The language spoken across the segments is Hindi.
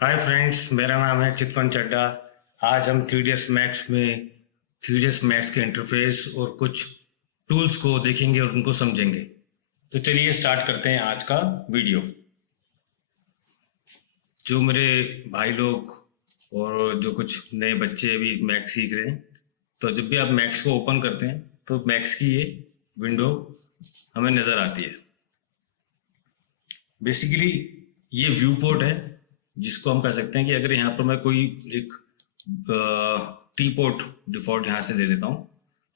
हाय फ्रेंड्स, मेरा नाम है चितवन चड्डा। आज हम 3ds मैक्स में 3ds मैक्स के इंटरफेस और कुछ टूल्स को देखेंगे और उनको समझेंगे। तो चलिए स्टार्ट करते हैं आज का वीडियो। जो मेरे भाई लोग और जो कुछ नए बच्चे अभी मैक्स सीख रहे हैं, तो जब भी आप मैक्स को ओपन करते हैं तो मैक्स की ये विंडो हमें नज़र आती है। बेसिकली ये व्यू पोर्ट है, जिसको हम कह सकते हैं कि अगर यहाँ पर मैं कोई एक टी पोर्ट डिफ़ॉल्ट यहाँ से दे देता हूँ,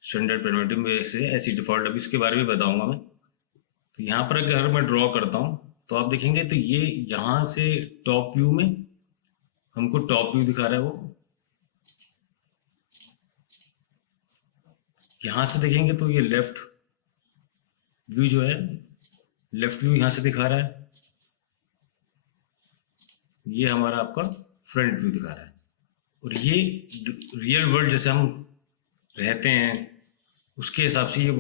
स्टैंडर्ड प्रिमिटिव में से ऐसी डिफ़ॉल्ट, अभी इसके बारे में बताऊँगा मैं। तो यहाँ पर अगर मैं ड्रॉ करता हूँ तो आप देखेंगे तो ये यहाँ से टॉप व्यू में हमको टॉप व्यू दिखा रहा है। वो यहाँ से देखेंगे तो ये लेफ्ट व्यू जो है, लेफ्ट व्यू यहाँ से दिखा रहा है। ये हमारा आपका फ्रंट व्यू दिखा रहा है। और ये रियल वर्ल्ड जैसे हम रहते हैं उसके हिसाब से ये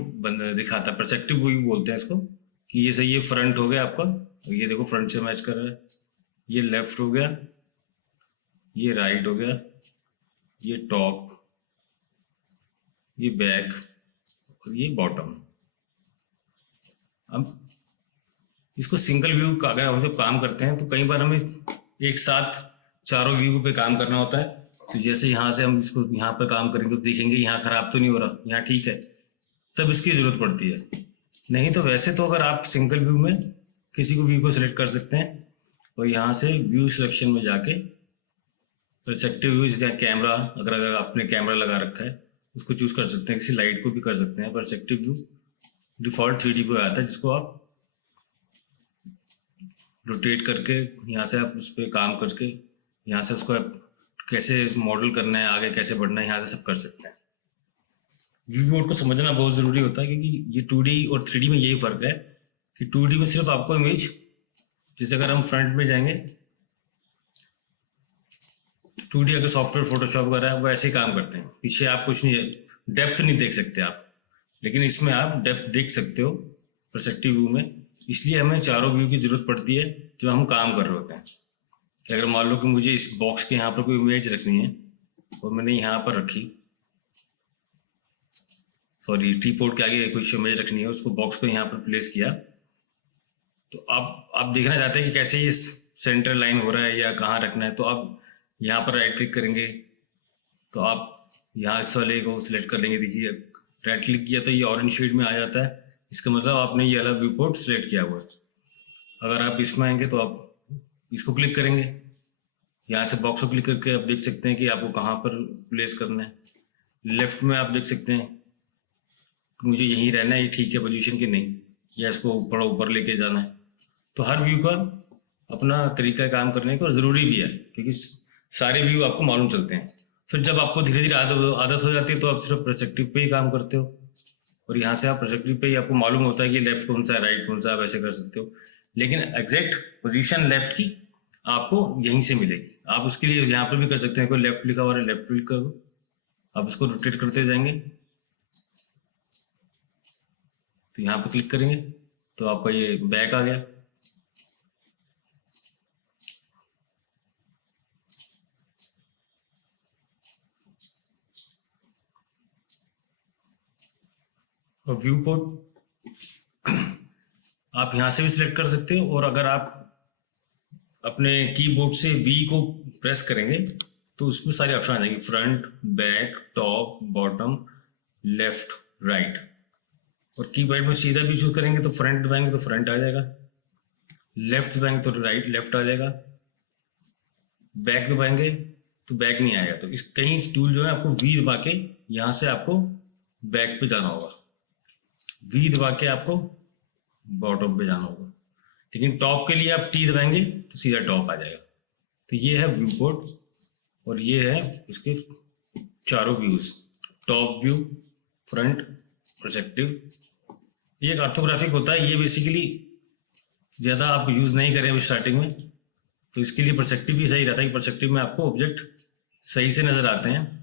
दिखाता है। परस्पेक्टिव व्यू बोलते हैं इसको, कि ये सही, ये फ्रंट हो गया आपका, ये देखो फ्रंट से मैच कर रहा है। ये लेफ्ट हो गया, ये राइट हो गया, ये टॉप, ये बैक और ये बॉटम। अब इसको सिंगल व्यू का अगर हम जब काम करते हैं तो कई बार हमें एक साथ चारों व्यू पे काम करना होता है। तो जैसे यहाँ से हम इसको यहाँ पर काम करेंगे तो देखेंगे यहाँ खराब तो नहीं हो रहा, यहाँ ठीक है, तब इसकी ज़रूरत पड़ती है। नहीं तो वैसे तो अगर आप सिंगल व्यू में किसी को व्यू को सिलेक्ट कर सकते हैं और यहाँ से व्यू सिलेक्शन में जाके परस्पेक्टिव व्यू या कैमरा, अगर आपने कैमरा लगा रखा है उसको चूज कर सकते हैं, किसी लाइट को भी कर सकते हैं। Perspective view default 3D view आता है, जिसको आप रोटेट करके यहाँ से आप उस पर काम करके यहाँ से उसको कैसे मॉडल करना है, आगे कैसे बढ़ना है, यहाँ से सब कर सकते हैं। व्यू बोर्ड को समझना बहुत ज़रूरी होता है, क्योंकि ये 2D और 3D में यही फ़र्क है कि 2D में सिर्फ आपको इमेज, जैसे अगर हम फ्रंट में जाएंगे 2D अगर सॉफ्टवेयर फोटोशॉप वगैरह वो ऐसे ही काम करते हैं, पीछे आप कुछ नहीं, डेप्थ नहीं देख सकते आप। लेकिन इसमें आप डेप्थ देख सकते हो परस्पेक्टिव व्यू में। इसलिए हमें चारों व्यू की ज़रूरत पड़ती है जब हम काम कर रहे होते हैं। कि अगर मान लो कि मुझे इस बॉक्स के यहाँ पर कोई इमेज रखनी है और मैंने यहाँ पर रखी, सॉरी टी पोर्ट के आगे कोई इमेज रखनी है, उसको बॉक्स को यहाँ पर प्लेस किया, तो आप देखना चाहते हैं कि कैसे ये सेंटर लाइन हो रहा है या कहाँ रखना है। तो आप यहाँ पर राइट क्लिक करेंगे तो आप यहाँ इस वाले को सिलेक्ट कर लेंगे। देखिए राइट क्लिक किया तो ये ऑरेंज शेड में आ जाता है, इसका मतलब आपने ये अलग व्यू पोर्ट सिलेक्ट किया हुआ है। अगर आप इसमें आएंगे तो आप इसको क्लिक करेंगे, यहाँ से बॉक्स को क्लिक करके आप देख सकते हैं कि आपको कहाँ पर प्लेस करना है। लेफ्ट में आप देख सकते हैं कि मुझे यहीं रहना है, ये ठीक है पोजीशन की नहीं, या इसको थोड़ा ऊपर लेके जाना है। तो हर व्यू का अपना तरीका काम करने का, और ज़रूरी भी है क्योंकि सारे व्यू आपको मालूम चलते हैं। फिर जब आपको धीरे धीरे आदत हो जाती है तो आप सिर्फ परस्पेक्टिव पे ही काम करते हो, और यहाँ से आप परस्पेक्टिव पे ही आपको मालूम होता है कि लेफ्ट कौन सा है, राइट कौन सा है, आप ऐसे कर सकते हो। लेकिन एग्जैक्ट पोजीशन लेफ्ट की आपको यहीं से मिलेगी। आप उसके लिए यहाँ पर भी कर सकते हैं, कोई लेफ्ट लिखा हुआ है, लेफ्ट क्लिक कर दो, आप उसको रोटेट करते जाएंगे। तो यहाँ पर क्लिक करेंगे तो आपका ये बैक आ गया। और व्यू पोर्ट आप यहाँ से भी सिलेक्ट कर सकते हो, और अगर आप अपने कीबोर्ड से वी को प्रेस करेंगे तो उसमें सारे ऑप्शन आ जाएंगे, front, back, top, bottom, left, right. और कीपैड में सीधा भी चूज करेंगे तो फ्रंट दबाएंगे तो फ्रंट आ जाएगा, लेफ्ट दबाएंगे तो राइट लेफ्ट आ जाएगा, बैक दबाएंगे तो बैक नहीं आएगा। तो इस कई टूल जो है आपको वी दबा के यहाँ से आपको बैक पे जाना होगा, वी दबा के आपको बॉटम पे जाना होगा। लेकिन टॉप के लिए आप टी दबाएंगे तो सीधा टॉप आ जाएगा। तो ये है व्यू पोर्ट, और ये है इसके चारों views, top view, front, perspective. ये एक ऑर्थोग्राफिक होता है, ये बेसिकली ज़्यादा आप यूज़ नहीं करें अभी स्टार्टिंग में, तो इसके लिए परस्पेक्टिव भी सही रहता है कि परस्पेक्टिव में आपको ऑब्जेक्ट सही से नज़र आते हैं।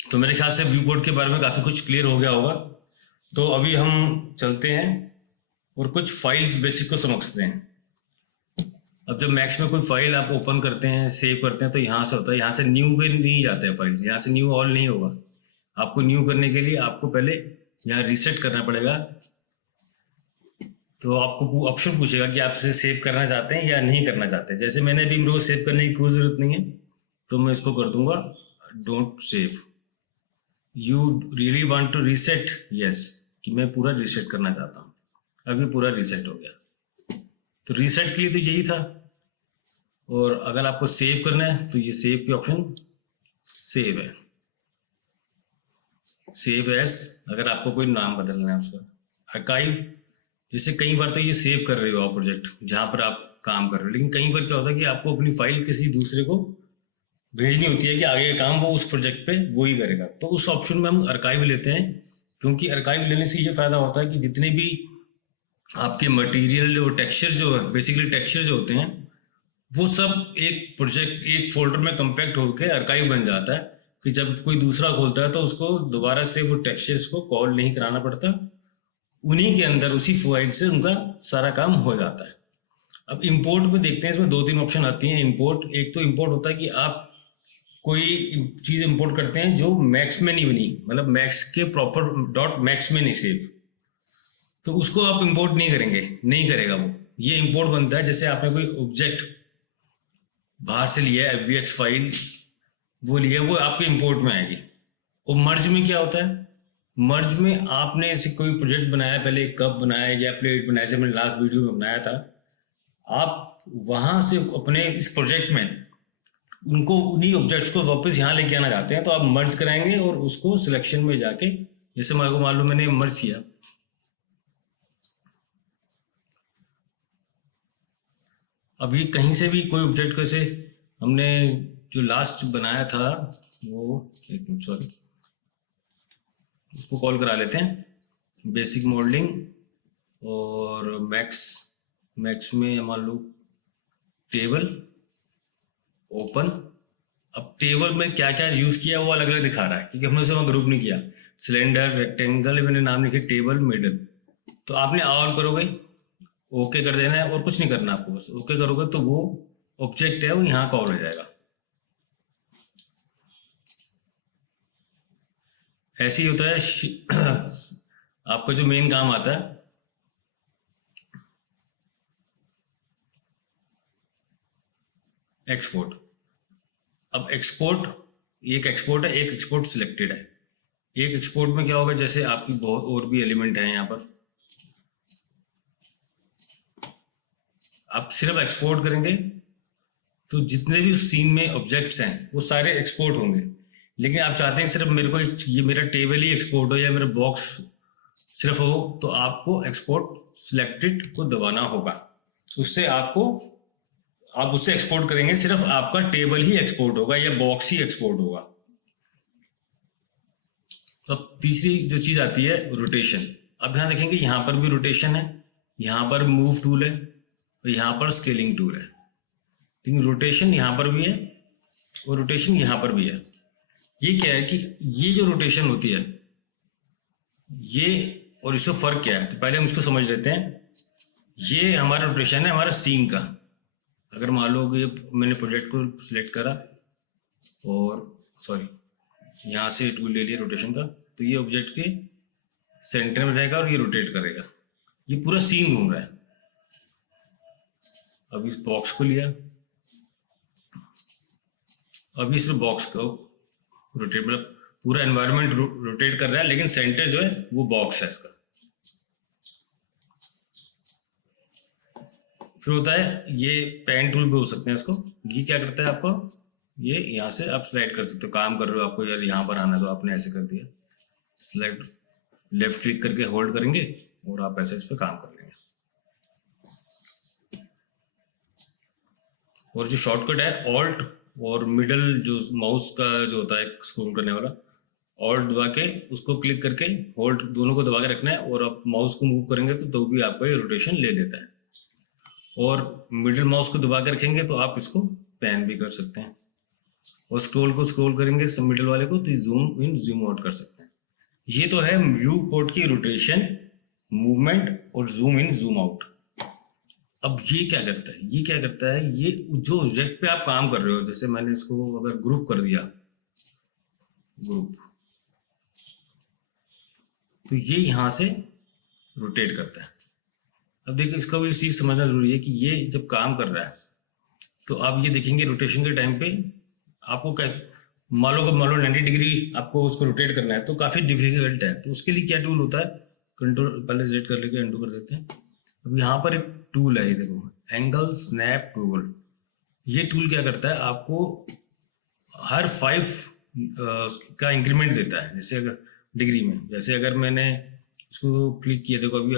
तो मेरे ख्याल से व्यू पोर्ट के बारे में काफ़ी कुछ क्लियर हो गया होगा। तो अभी हम चलते हैं और कुछ फाइल्स बेसिक को समझते हैं। अब जब मैक्स में कोई फाइल आप ओपन करते हैं, सेव करते हैं, तो यहाँ से होता है, यहाँ से न्यू पे नहीं जाते हैं फाइल्स, यहाँ से न्यू ऑल नहीं होगा। आपको न्यू करने के लिए आपको पहले यहाँ रीसेट करना पड़ेगा। तो आपको ऑप्शन पूछेगा कि आप इसे सेव करना चाहते हैं या नहीं करना चाहते हैं। जैसे मैंने अभी मेरे को सेव करने की कोई ज़रूरत नहीं है, तो मैं इसको कर दूंगा don't save. You really want to reset? Yes, कि मैं पूरा रीसेट करना चाहता हूँ। अभी पूरा रीसेट हो गया। तो रीसेट के लिए तो यही था। और अगर आपको सेव करना है तो ये सेव के ऑप्शन सेव है, सेव एस। अगर आपको कोई नाम बदलना है उसका, आर्काइव, जैसे कई बार तो ये सेव कर रहे हो आप प्रोजेक्ट जहाँ पर आप काम कर रहे हो, लेकिन कई बार क्या होता है कि आपको अपनी फाइल किसी दूसरे को भेजनी होती है कि आगे का काम वो उस प्रोजेक्ट पे वो ही करेगा। तो उस ऑप्शन में हम आर्काइव लेते हैं, क्योंकि आर्काइव लेने से ये फायदा होता है कि जितने भी आपके मटेरियल और टेक्सचर जो है, बेसिकली टेक्सचर जो होते हैं, वो सब एक प्रोजेक्ट, एक फोल्डर में कंपैक्ट होकर आर्काइव बन जाता है कि जब कोई दूसरा खोलता है तो उसको दोबारा से वो टेक्सचर्स को कॉल नहीं कराना पड़ता। उन्हीं के अंदर उसी फाइल से उनका सारा काम हो जाता है। अब इंपोर्ट में देखते हैं, इसमें 2-3 ऑप्शन आती हैं इंपोर्ट। एक तो इंपोर्ट होता है कि आप कोई चीज़ इंपोर्ट करते हैं जो मैक्स में नहीं बनी, मतलब मैक्स के प्रॉपर डॉट मैक्स में नहीं सेव, तो उसको आप इंपोर्ट नहीं करेंगे, नहीं करेगा वो। ये इंपोर्ट बनता है जैसे आपने कोई ऑब्जेक्ट बाहर से लिया है, FBX फाइल वो लिया, वो आपके इंपोर्ट में आएगी। और मर्ज में क्या होता है, मर्ज में आपने ऐसे कोई प्रोजेक्ट बनाया, पहले कप बनाया या प्लेट बनाया, जैसे मैंने लास्ट वीडियो में बनाया था, आप वहां से अपने इस प्रोजेक्ट में उनको उन्हीं ऑब्जेक्ट्स को वापस यहाँ लेके आना चाहते हैं, तो आप मर्ज कराएंगे और उसको सिलेक्शन में जाके, जैसे मेरे को मालूम मैंने मर्ज किया, अभी कहीं से भी कोई ऑब्जेक्ट को, से हमने जो लास्ट बनाया था वो, एक मिनट सॉरी, उसको कॉल करा लेते हैं, बेसिक मॉडलिंग और मैक्स में मान लो टेबल ओपन। अब टेबल में क्या क्या यूज किया वो अलग अलग दिखा रहा है, क्योंकि हमने उसे ग्रुप नहीं किया। सिलेंडर, रेक्टेंगल, मैंने नाम लिखे टेबल, मिडल। तो आपने ऑल करोगे, ओके कर देना है और कुछ नहीं करना आपको, बस ओके करोगे तो वो ऑब्जेक्ट है वो यहाँ कॉल हो जाएगा। ऐसे ही होता है आपका जो मेन काम आता है, एक्सपोर्ट। अब एक्सपोर्ट, एक एक्सपोर्ट है, एक एक्सपोर्ट सिलेक्टेड है। एक एक्सपोर्ट में क्या होगा, जैसे आपकी बहुत और भी एलिमेंट है यहाँ पर, आप सिर्फ एक्सपोर्ट करेंगे तो जितने भी सीन में ऑब्जेक्ट्स हैं वो सारे एक्सपोर्ट होंगे। लेकिन आप चाहते हैं सिर्फ मेरे को ये मेरा टेबल ही एक्सपोर्ट हो या मेरा बॉक्स सिर्फ हो, तो आपको एक्सपोर्ट सिलेक्टेड को दबाना होगा। उससे आपको, आप उससे एक्सपोर्ट करेंगे, सिर्फ आपका टेबल ही एक्सपोर्ट होगा या बॉक्स ही एक्सपोर्ट होगा। अब तीसरी जो चीज आती है रोटेशन। अब यहाँ देखेंगे यहाँ पर भी रोटेशन है, यहाँ पर मूव टूल है और यहाँ पर स्केलिंग टूल है। लेकिन रोटेशन यहाँ पर भी है और रोटेशन यहाँ पर भी है। ये क्या है कि ये जो रोटेशन होती है ये और इसका फर्क क्या है, तो पहले हम इसको समझ लेते हैं। ये हमारा रोटेशन है हमारा सीन का। अगर मान लो कि मैंने प्रोजेक्ट को सिलेक्ट करा और सॉरी यहाँ से टूल ले लिया रोटेशन का, तो ये ऑब्जेक्ट के सेंटर में रहेगा और ये रोटेट करेगा। ये पूरा सीन घूम रहा है। अब इस बॉक्स को लिया, अभी इस बॉक्स को रोटेट, मतलब पूरा एनवायरनमेंट रोटेट कर रहा है, लेकिन सेंटर जो है वो बॉक्स है इसका। फिर होता है ये पेन टूल भी हो सकते हैं इसको। ये क्या करता है आपको, ये यहाँ से आप स्लाइड कर सकते हो। काम कर रहे हो, आपको यार यहाँ पर आना है तो आपने ऐसे कर दिया, स्लाइड लेफ्ट क्लिक करके होल्ड करेंगे और आप ऐसे इस पर काम कर लेंगे। और जो शॉर्टकट है ऑल्ट और मिडल, जो माउस का जो होता है स्क्रॉल करने वाला, ऑल्ट दबा के उसको क्लिक करके होल्ड दोनों को दबा के रखना है और आप माउस को मूव करेंगे तो भी आपका ये रोटेशन ले लेता है। और मिडिल माउस को दबा के रखेंगे तो आप इसको पैन भी कर सकते हैं। और स्क्रॉल को स्क्रॉल करेंगे सब मिडिल वाले को तो जूम इन जूम आउट कर सकते हैं। ये तो है व्यू पोर्ट की रोटेशन मूवमेंट और जूम इन जूम आउट। अब ये क्या करता है, ये क्या करता है, ये जो ऑब्जेक्ट पे आप काम कर रहे हो, जैसे मैंने इसको अगर ग्रुप कर दिया, ग्रुप, तो ये यहाँ से रोटेट करता है। अब देखिए इसका भी चीज़ समझना जरूरी है कि ये जब काम कर रहा है तो आप ये देखेंगे रोटेशन के टाइम पे आपको क्या, मान लो 90 डिग्री आपको उसको रोटेट करना है तो काफ़ी डिफिकल्ट है। तो उसके लिए क्या टूल होता है, कंट्रोल पहले सेट कर लेके अंडू कर देते हैं। अब यहाँ पर एक टूल है, ये देखो, एंगल स्नैप टूल। ये टूल क्या करता है, आपको हर 5 का इंक्रीमेंट देता है। जैसे अगर डिग्री में, जैसे अगर मैंने इसको क्लिक किया, देखो अभी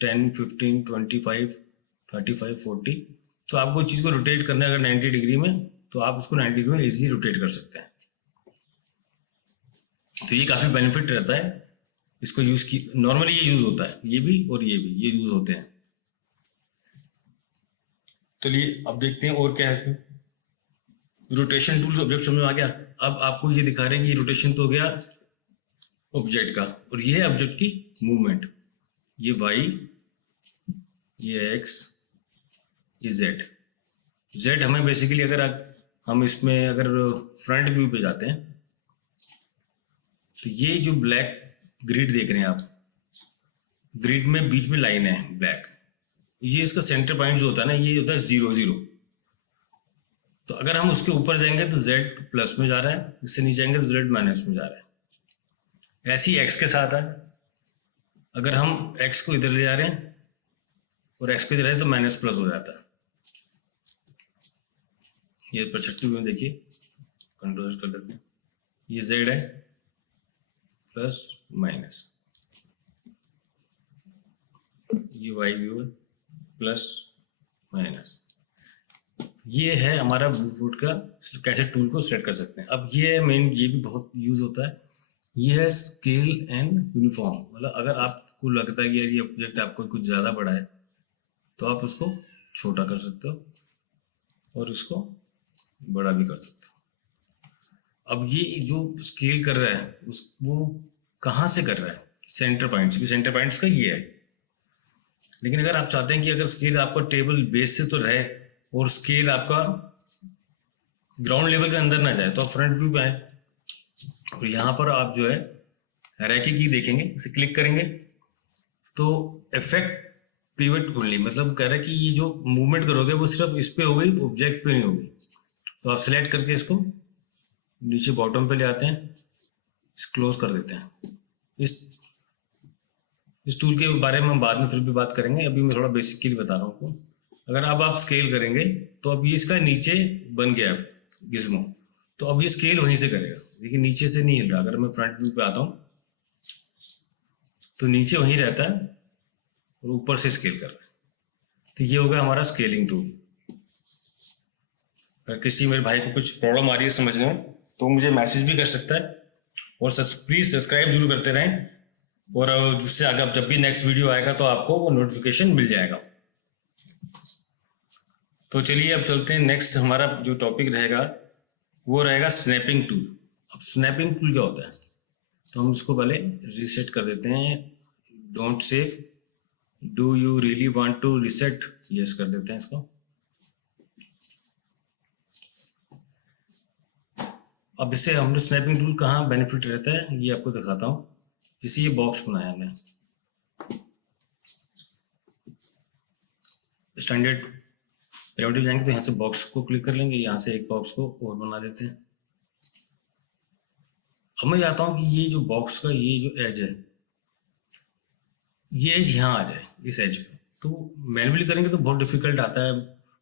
10, 15, 25, 35, 40, तो आपको चीज़ को रोटेट करना है अगर 90 डिग्री में, तो आप उसको 90 डिग्री में इजीली रोटेट कर सकते हैं। तो ये काफ़ी बेनिफिट रहता है इसको यूज़ की। नॉर्मली ये यूज़ होता है, ये भी और ये भी ये यूज़ होते हैं। चलिए अब देखते हैं और क्या है इसमें। रोटेशन टूल ऑब्जेक्ट समझ में आ गया। अब आपको ये दिखा रहे हैं कि रोटेशन तो हो गया ऑब्जेक्ट का, और ये है ऑब्जेक्ट की मूवमेंट। ये वाई, ये एक्स, ये जेड। जेड हमें बेसिकली अगर हम इसमें अगर फ्रंट व्यू पे जाते हैं तो ये जो ब्लैक ग्रिड देख रहे हैं आप, ग्रिड में बीच में लाइन है ब्लैक, ये इसका सेंटर पॉइंट जो होता है ना, ये होता है 0, 0। तो अगर हम उसके ऊपर जाएंगे तो z प्लस में जा रहा है, इससे नीचे जाएंगे तो z माइनस में जा रहा है। ऐसे ही x के साथ है, अगर हम x को इधर ले जा रहे हैं और x को इधर है तो माइनस प्लस हो जाता है। ये परस्पेक्टिव में देखिए, कंट्रोल कर देते हैं, ये z है प्लस माइनस, ये y व्यू है प्लस माइनस। ये है हमारा ब्लूफूट का कैसे टूल को सेलेक्ट कर सकते हैं। अब ये मेन, ये भी बहुत यूज होता है, ये है स्केल एंड यूनिफॉर्म। मतलब अगर आपको लगता है कि यार ये ऑब्जेक्ट आपको कुछ ज़्यादा बड़ा है तो आप उसको छोटा कर सकते हो और इसको बड़ा भी कर सकते हो। अब ये जो स्केल कर रहा है वो कहाँ से कर रहा है, सेंटर पॉइंट्स, क्योंकि सेंटर पॉइंट्स का ये है। लेकिन अगर आप चाहते हैं कि अगर स्केल आपका टेबल बेस से तो रहे और स्केल आपका ग्राउंड लेवल के अंदर ना जाए, तो आप फ्रंट व्यू पे आए और यहाँ पर आप जो है हायरार्की की देखेंगे, इसे क्लिक करेंगे तो इफेक्ट पिवट ओनली, मतलब कह रहा है कि ये जो मूवमेंट करोगे वो सिर्फ इस पे होगी, ऑब्जेक्ट पे नहीं होगी। तो आप सिलेक्ट करके इसको नीचे बॉटम पे ले आते हैं, इस क्लोज कर देते हैं। इस टूल के बारे में हम बाद में फिर भी बात करेंगे, अभी मैं थोड़ा बेसिक के लिए बता रहा हूँ आपको। अगर अब आप स्केल करेंगे तो अब ये इसका नीचे बन गया गिज्मो, तो अब ये स्केल वहीं से करेगा। देखिए नीचे से नहीं हिल रहा। अगर मैं फ्रंट व्यू पे आता हूँ तो नीचे वहीं रहता है और ऊपर से स्केल कर रहा है। तो ये हो गया हमारा स्केलिंग टूल। अगर किसी मेरे भाई को कुछ प्रॉब्लम आ रही है समझने में तो मुझे मैसेज भी कर सकता है, और प्लीज़ सब्सक्राइब जरूर करते रहें, और जिससे अगर जब भी नेक्स्ट वीडियो आएगा तो आपको वो नोटिफिकेशन मिल जाएगा। तो चलिए अब चलते हैं, नेक्स्ट हमारा जो टॉपिक रहेगा वो रहेगा स्नैपिंग टूल। अब स्नैपिंग टूल क्या होता है, तो हम इसको पहले रीसेट कर देते हैं। Don't save, do you really want to reset, yes कर देते हैं इसको। अब इससे हमने स्नैपिंग टूल कहाँ बेनिफिट रहता है ये आपको दिखाता हूँ। जैसे ये बॉक्स बनाया हमने, स्टैंडर्ड प्रिमिटिव जाएंगे तो यहाँ से बॉक्स को क्लिक कर लेंगे, यहाँ से एक बॉक्स को और बना देते हैं। अब मैं चाहता हूँ कि ये जो बॉक्स का ये जो एज है, ये एज यहाँ आ जाए इस एज पे। तो मैनुअली करेंगे तो बहुत डिफिकल्ट आता है,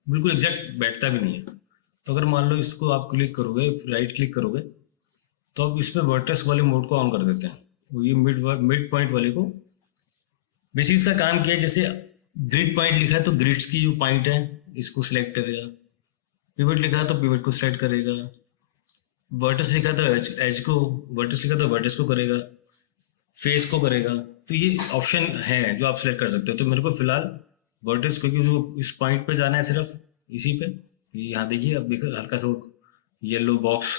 बिल्कुल एग्जैक्ट बैठता भी नहीं है। तो अगर मान लो इसको आप क्लिक करोगे, राइट क्लिक करोगे, तो अब इसमें वर्टेक्स वाले मोड को ऑन कर देते हैं। वो ये मिड पॉइंट वाले को, बेसिक इसका काम किया है, जैसे ग्रिड पॉइंट लिखा है तो ग्रिड्स की जो पॉइंट है इसको सिलेक्ट करेगा, पिवट लिखा है तो पिवट को सिलेक्ट करेगा, वर्टेक्स लिखा है तो एज को, वर्टेक्स लिखा है तो वर्टेक्स को करेगा, फेस को करेगा। तो ये ऑप्शन है जो आप सिलेक्ट कर सकते हो। तो मेरे को फिलहाल वर्टेक्स, क्योंकि जो इस पॉइंट पे जाना है सिर्फ इसी पे, यहाँ देखिए, अब देखो हल्का सा येलो बॉक्स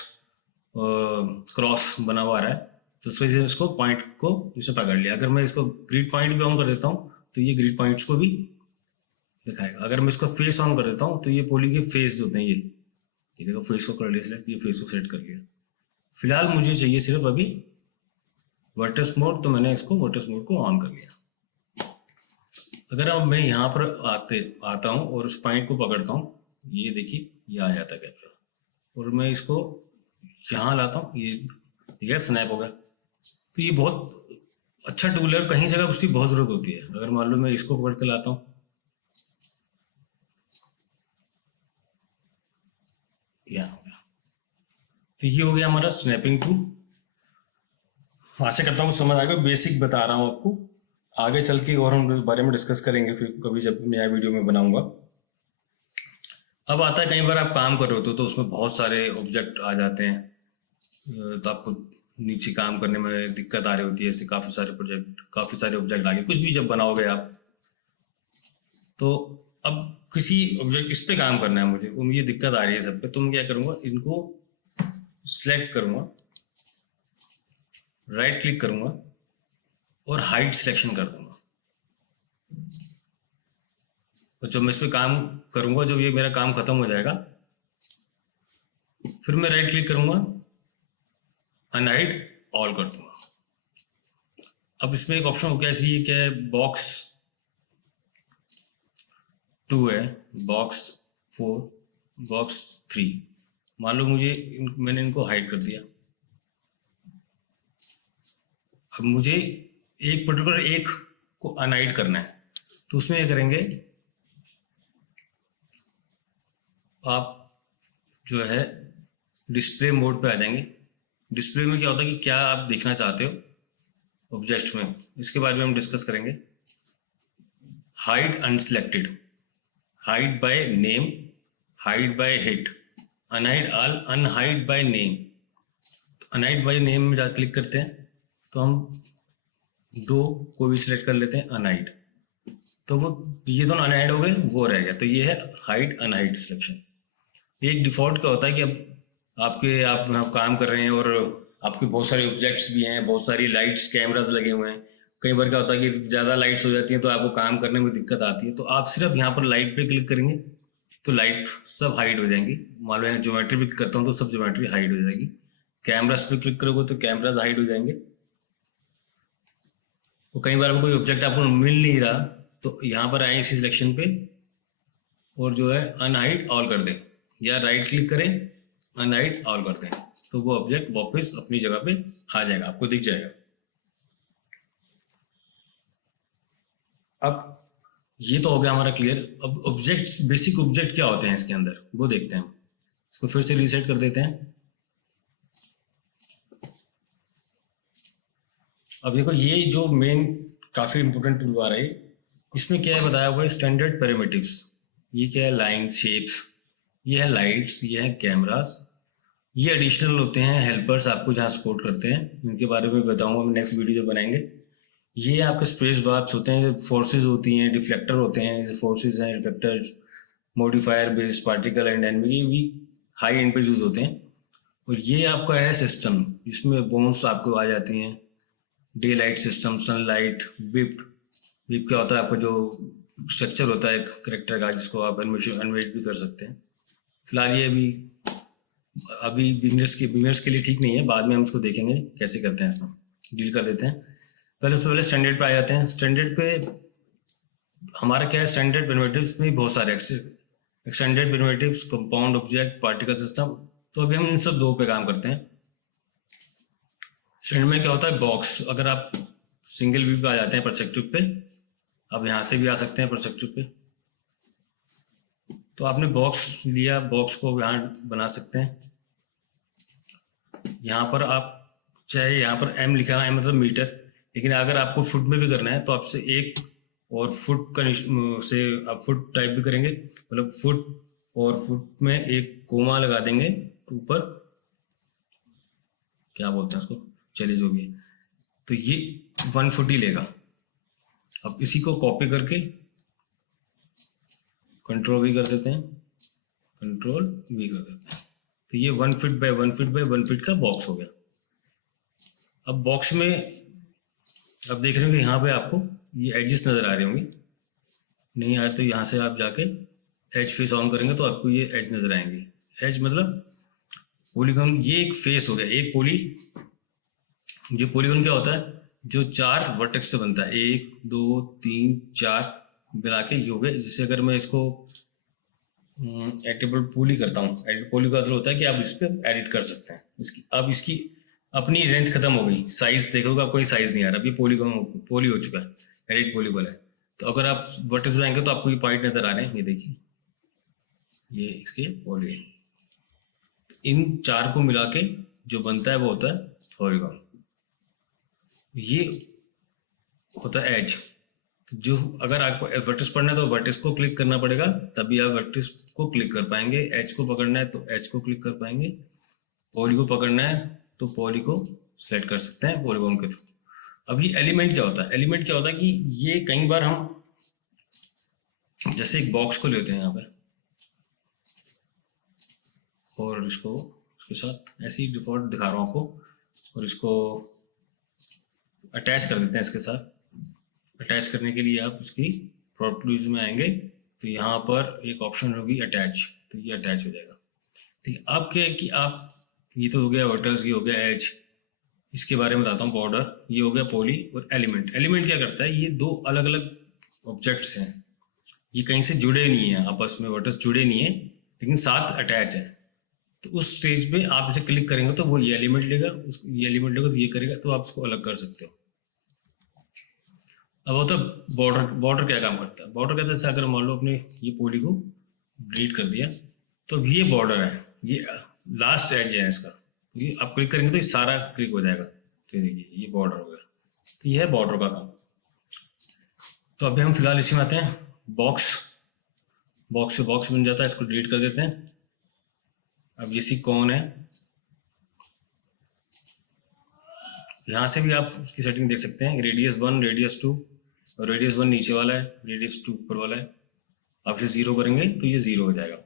क्रॉस बना हुआ आ रहा है, तो इस वजह से इसको पॉइंट को इसे पकड़ लिया। अगर मैं इसको ग्रिड पॉइंट भी ऑन कर देता हूँ तो ये ग्रिड पॉइंट्स को भी दिखाएगा। अगर मैं इसको फेस ऑन कर देता हूँ तो ये पोली के फेस होते हैं, ये देखो फेस को कर लिया सिलेक्ट, ये फेस को सेलेक्ट कर लिया। फिलहाल मुझे चाहिए सिर्फ अभी वर्टेक्स मोड, तो मैंने इसको वर्टेक्स मोड को ऑन कर लिया। अगर अब मैं यहाँ पर आता हूँ और उस पॉइंट को पकड़ता हूँ, ये देखिए ये आ जाता है कैप्चर, और मैं इसको यहाँ लाता हूँ, ये ठीक है स्नैप हो गया। तो ये बहुत अच्छा टूल है और कहीं जगह उसकी बहुत ज़रूरत होती है। अगर मान लो मैं इसको पकड़ के लाता हूँ, यहाँ हो गया। तो ये हो गया हमारा स्नैपिंग टूल। आशा करता हूँ समझ आएगा, बेसिक बता रहा हूँ आपको। आगे चल के और हम इस बारे में डिस्कस करेंगे फिर कभी जब नया वीडियो में बनाऊंगा। अब आता है कई बार आप काम कर रहे होते हो तो उसमें बहुत सारे ऑब्जेक्ट आ जाते हैं, तो आपको नीचे काम करने में दिक्कत आ रही होती है। ऐसे काफ़ी सारे ऑब्जेक्ट आ गए, कुछ भी जब बनाओगे आप, तो अब किसी ऑब्जेक्ट इस पे काम करना है मुझे दिक्कत आ रही है सब पे, तो मैं क्या करूँगा, इनको सिलेक्ट करूँगा, राइट क्लिक करूँगा और हाइड सिलेक्शन कर दूंगा। तो जब मैं इस पर काम करूँगा, जब ये मेरा काम खत्म हो जाएगा, फिर मैं राइट क्लिक करूँगा, अनहाइड ऑल कर दूंगा। अब इसमें एक ऑप्शन हो गया, ऐसे ये क्या है, बॉक्स 2 है, बॉक्स 4, बॉक्स 3। मान लो मैंने इनको हाइड कर दिया। अब मुझे एक पर्टिकुलर एक को अनहाइड करना है, तो उसमें ये करेंगे, आप जो है डिस्प्ले मोड पे आ जाएंगे। डिस्प्ले में क्या होता है कि क्या आप देखना चाहते हो ऑब्जेक्ट्स में, इसके बारे में हम डिस्कस करेंगे। Hide unselected, hide by name, hide by hit, unhide all, unhide by name. Unhide by name में जा क्लिक करते हैं तो हम 2 को भी सिलेक्ट कर लेते हैं अनहाइड, तो वो ये दोनों अनहाइड हो गए, वो रह गया। तो ये है हाइड अनहाइड सिलेक्शन। एक डिफॉल्ट का होता है कि अब आप काम कर रहे हैं और आपके बहुत सारे ऑब्जेक्ट्स भी हैं, बहुत सारी लाइट्स कैमराज लगे हुए हैं। कई बार क्या होता है कि ज़्यादा लाइट्स हो जाती हैं तो आपको काम करने में दिक्कत आती है, तो आप सिर्फ यहाँ पर लाइट पे क्लिक करेंगे तो लाइट सब हाइड हो जाएंगी। मान लो यहाँ ज्योमेट्री पे क्लिक करता हूँ तो सब ज्योमेट्री हाइड हो जाएगी। कैमराज पे क्लिक करोगे तो कैमराज हाइड हो जाएंगे। तो कई बार कोई ऑब्जेक्ट आपको मिल नहीं रहा तो यहाँ पर आए इसी सिलेक्शन पे और जो है अनहाइड ऑल कर दें, या राइट क्लिक करें अनहाइड ऑल कर दें, तो वो ऑब्जेक्ट वापस अपनी जगह पे आ जाएगा, आपको दिख जाएगा। अब ये तो हो गया हमारा क्लियर। अब ऑब्जेक्ट्स, बेसिक ऑब्जेक्ट क्या होते हैं इसके अंदर वो देखते हैं। इसको फिर से रीसेट कर देते हैं। अब देखो ये जो मेन काफ़ी इंपॉर्टेंट टूल बार है, इसमें क्या है बताया हुआ है, स्टैंडर्ड पैरामीटर्स। ये क्या है, लाइन्स, शेप्स, ये है लाइट्स, ये है कैमरास, ये एडिशनल होते हैं हेल्पर्स आपको जहाँ सपोर्ट करते हैं, इनके बारे में बताऊंगा मैं नेक्स्ट वीडियो जो बनाएंगे। ये आपके स्पेस बार्स होते हैं, फोर्सेज होती हैं, डिफ्लेक्टर होते हैं, जैसे फोर्सेज हैं, deflector, modifier based particle and एनवी भी हाई एंड पे यूज होते हैं। और ये आपका है सिस्टम, जिसमें बोन्स आपको आ जाती हैं, day light system, sunlight, beep. Beep क्या होता है, आपका जो स्ट्रक्चर होता है एक करेक्टर का, जिसको आप एनिमेट भी कर सकते हैं। फिलहाल ये अभी बिगिनर्स के लिए ठीक नहीं है, बाद में हम इसको देखेंगे कैसे करते हैं, इसको डील कर देते हैं। पहले स्टैंडर्ड पे आ जाते हैं। स्टैंडर्ड पे हमारा क्या है, स्टैंडर्ड डेरिवेटिव्स में बहुत सारे extended derivatives, compound object, particle system. तो अभी हम इन सब 2 पे काम करते हैं। स्टैंडर्ड में क्या होता है, बॉक्स, अगर आप सिंगल व्यू पे आ जाते हैं परस्पेक्टिव पे, अब यहाँ से भी आ सकते हैं परस्पेक्टिव पे, तो आपने बॉक्स लिया, बॉक्स को यहाँ बना सकते हैं। यहाँ पर आप चाहे यहाँ पर m लिखा है, मतलब मीटर, लेकिन अगर आपको फुट में भी करना है तो आपसे एक और फुट का से आप फुट टाइप भी करेंगे, मतलब फुट और फुट में एक कोमा लगा देंगे ऊपर, क्या बोलते हैं उसको, चलिए जो भी है। तो ये 1 फुट ही लेगा। अब इसी को कॉपी करके कंट्रोल वी कर देते हैं, कंट्रोल वी कर देते हैं, तो ये 1 feet by 1 feet by 1 feet का बॉक्स हो गया। अब बॉक्स में अब देख रहे हो कि यहाँ पे आपको ये एजेस नज़र आ रहे होंगे, नहीं आए तो यहाँ से आप जाके एज फेस ऑन करेंगे तो आपको ये एज नज़र आएंगे। एज मतलब पॉलीगॉन, ये एक फेस हो गया, एक पॉली। ये पॉलीगॉन क्या होता है, जो 4 वर्टेक्स से बनता है, 1 2 3 4 मिला के ये हो गए। जैसे अगर मैं इसको एडिटेबल पॉली करता हूँ, एडिट पॉली का मतलब होता है कि आप इस पर एडिट कर सकते हैं। इसकी अब इसकी अपनी लेंथ खत्म हो गई, साइज देखोगे आपको कोई साइज नहीं आ रहा, अभी पॉली हो चुका है, एडिट पॉलीगॉन है। तो अगर आप वर्टेक्स बनाएंगे तो आपको ये पॉइंट नजर आ रहे हैं, ये देखिए ये इसके पॉली। इन 4 को मिला के जो बनता है वो होता है पॉलीगॉन। ये होता है एज। जो अगर आपको वर्टेक्स पढ़ना है तो वर्टेक्स को क्लिक करना पड़ेगा, तभी आप वर्टेक्स को क्लिक कर पाएंगे। एज को पकड़ना है तो एज को क्लिक कर पाएंगे। पॉली को पकड़ना है तो पॉली को सेलेक्ट कर सकते हैं पॉलीगॉन के थ्रू। अब ये एलिमेंट क्या होता है, एलिमेंट क्या होता है कि ये कई बार हम जैसे एक बॉक्स को लेते हैं यहाँ पे और इसको उसके साथ ऐसे ही डिफॉल्ट दिखा रहा हूँ आपको, और इसको अटैच कर देते हैं इसके साथ। अटैच करने के लिए आप इसकी प्रॉपर्टीज में आएंगे तो यहाँ पर एक ऑप्शन होगी अटैच, तो ये अटैच हो जाएगा। ठीक है, अब क्या है कि आप, ये तो हो गया वर्टेक्स, ये हो गया एज, इसके बारे में बताता हूँ बॉर्डर, ये हो गया पॉली। और एलिमेंट, एलिमेंट क्या करता है, ये 2 अलग अलग ऑब्जेक्ट्स हैं, ये कहीं से जुड़े नहीं है आपस में, वर्टेक्स जुड़े नहीं है लेकिन साथ अटैच है। तो उस स्टेज पे आप इसे क्लिक करेंगे तो वो ये एलिमेंट लेगा, उसको ये एलिमेंट लेगा तो ये करेगा, तो आप इसको अलग कर सकते हो। अब होता है बॉर्डर। बॉर्डर क्या काम करता है, बॉर्डर कहता है जैसे अगर मान लो अपने ये पॉली को डिलीट कर दिया तो अब ये बॉर्डर है, ये लास्ट एज है इसका, ये आप क्लिक करेंगे तो ये सारा क्लिक हो जाएगा। तो देखिए ये बॉर्डर हो गया, तो ये है बॉर्डर का काम। तो अभी हम फिलहाल इसी में आते हैं बॉक्स। बॉक्स से बॉक्स बन जाता है, इसको डिलीट कर देते हैं। अब ये सी कौन है, यहाँ से भी आप उसकी सेटिंग देख सकते हैं, रेडियस 1 रेडियस 2, और रेडियस 1 नीचे वाला है, रेडियस 2 ऊपर वाला है। आप इसे 0 करेंगे तो ये 0 हो जाएगा।